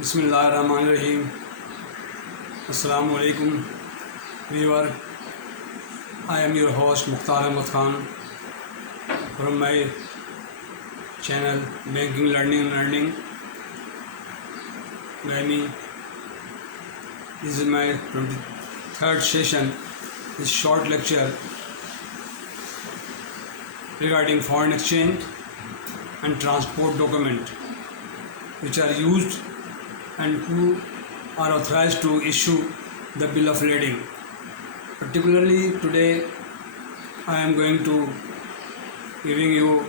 Bismillahirrahmanirrahim. Assalamu alaikum viewer. I am your host Mukhtar Ahmed Khan from my channel Banking Learning by me. This is my 23rd session, this short lecture regarding foreign exchange and transport document which are used and who are authorized to issue the bill of lading. Particularly today I am going to giving you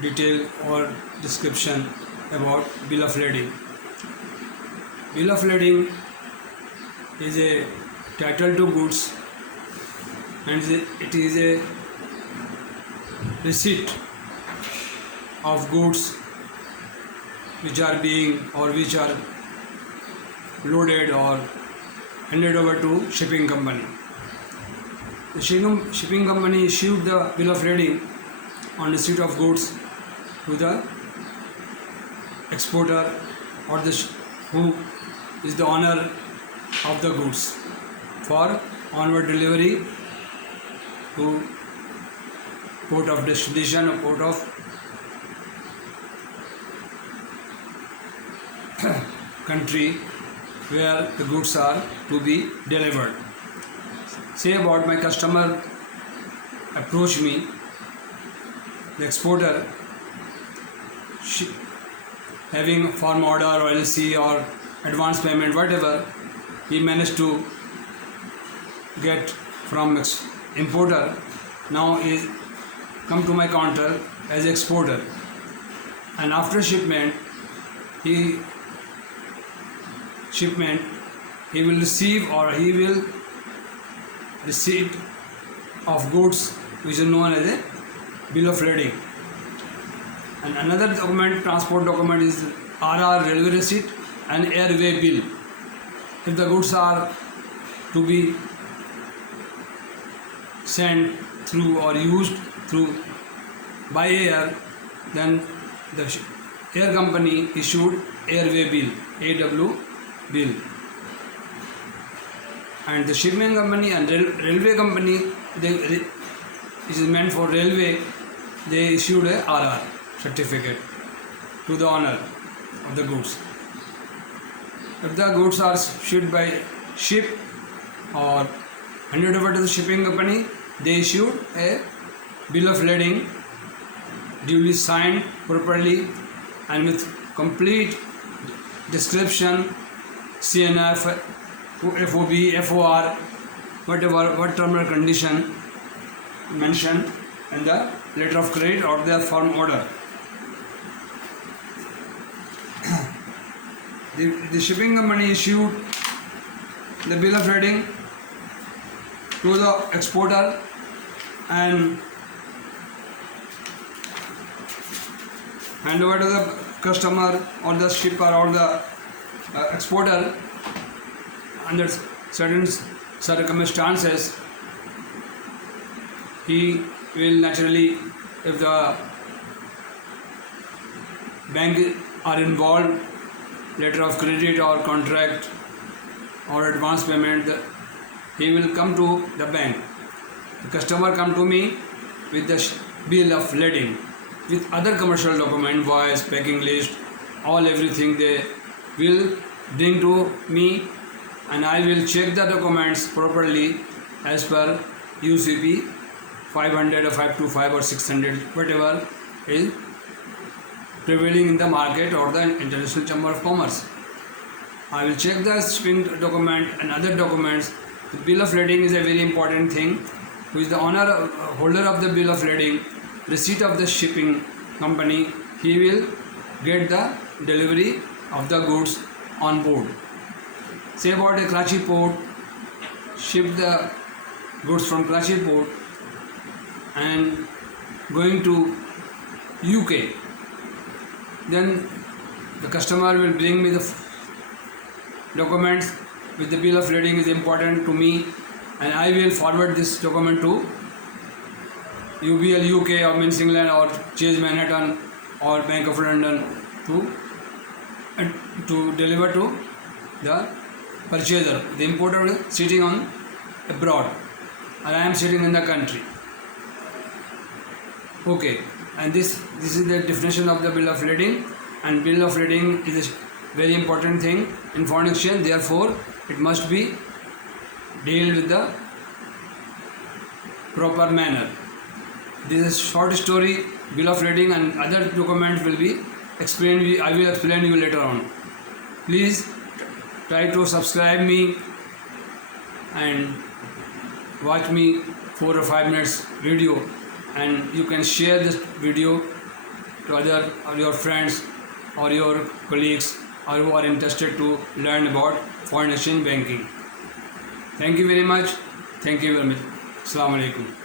detail or description about bill of lading. Bill of lading is a title to goods and it is a receipt of goods which are being or which are loaded or handed over to shipping company. The shipping company issued the bill of lading on receipt of goods to the exporter or who is the owner of the goods for onward delivery to port of destination or port of country where the goods are to be delivered. Say about my customer approach me, the exporter having firm order or LC or advance payment, whatever he managed to get from importer, now is come to my counter as exporter, and after shipment he will receive or he will receipt of goods which is known as a bill of lading. And another document, transport document, is RR railway receipt and airway bill. If the goods are to be sent through or used through by air, then the air company issued airway bill, AW bill, and the shipping company and railway company, it is meant for railway, they issued a RR certificate to the owner of the goods. If the goods are shipped by ship or handed over to the shipping company, they issued a bill of lading duly signed properly and with complete description, CNF, FOB, FOR, what term or condition mentioned in the letter of credit or the firm order. The shipping company issued the bill of lading to the exporter and hand over to the customer or the shipper or the exporter. Under certain circumstances, he will naturally, if the bank are involved, letter of credit or contract or advance payment, he will come to the bank. The customer come to me with the bill of lading with other commercial document, invoice, packing list, everything they will bring to me, and I will check the documents properly as per UCP 500 or 525 or 600, whatever is prevailing in the market or the International Chamber of Commerce. I will check the shipping document and other documents. The bill of lading is a very important thing. Who is the holder of the bill of lading, receipt of the shipping company, he will get the delivery of the goods on board. Say about a Karachi port, ship the goods from Karachi port and going to UK. Then the customer will bring me the documents with the bill of lading is important to me, and I will forward this document to UBL UK or Mints England or Chase Manhattan or Bank of London to to deliver to the purchaser. The importer is sitting on abroad and I am sitting in the country. Okay, and this is the definition of the bill of lading, and bill of lading is a very important thing in foreign exchange, therefore it must be dealt with the proper manner. This is short story, bill of lading, and other documents will be explained. I will explain you later on. Please try to subscribe me and watch me 4 or 5 minutes video, and you can share this video to other or your friends or your colleagues or who are interested to learn about foreign exchange banking. Thank you very much. Thank you very much. Assalamu alaikum.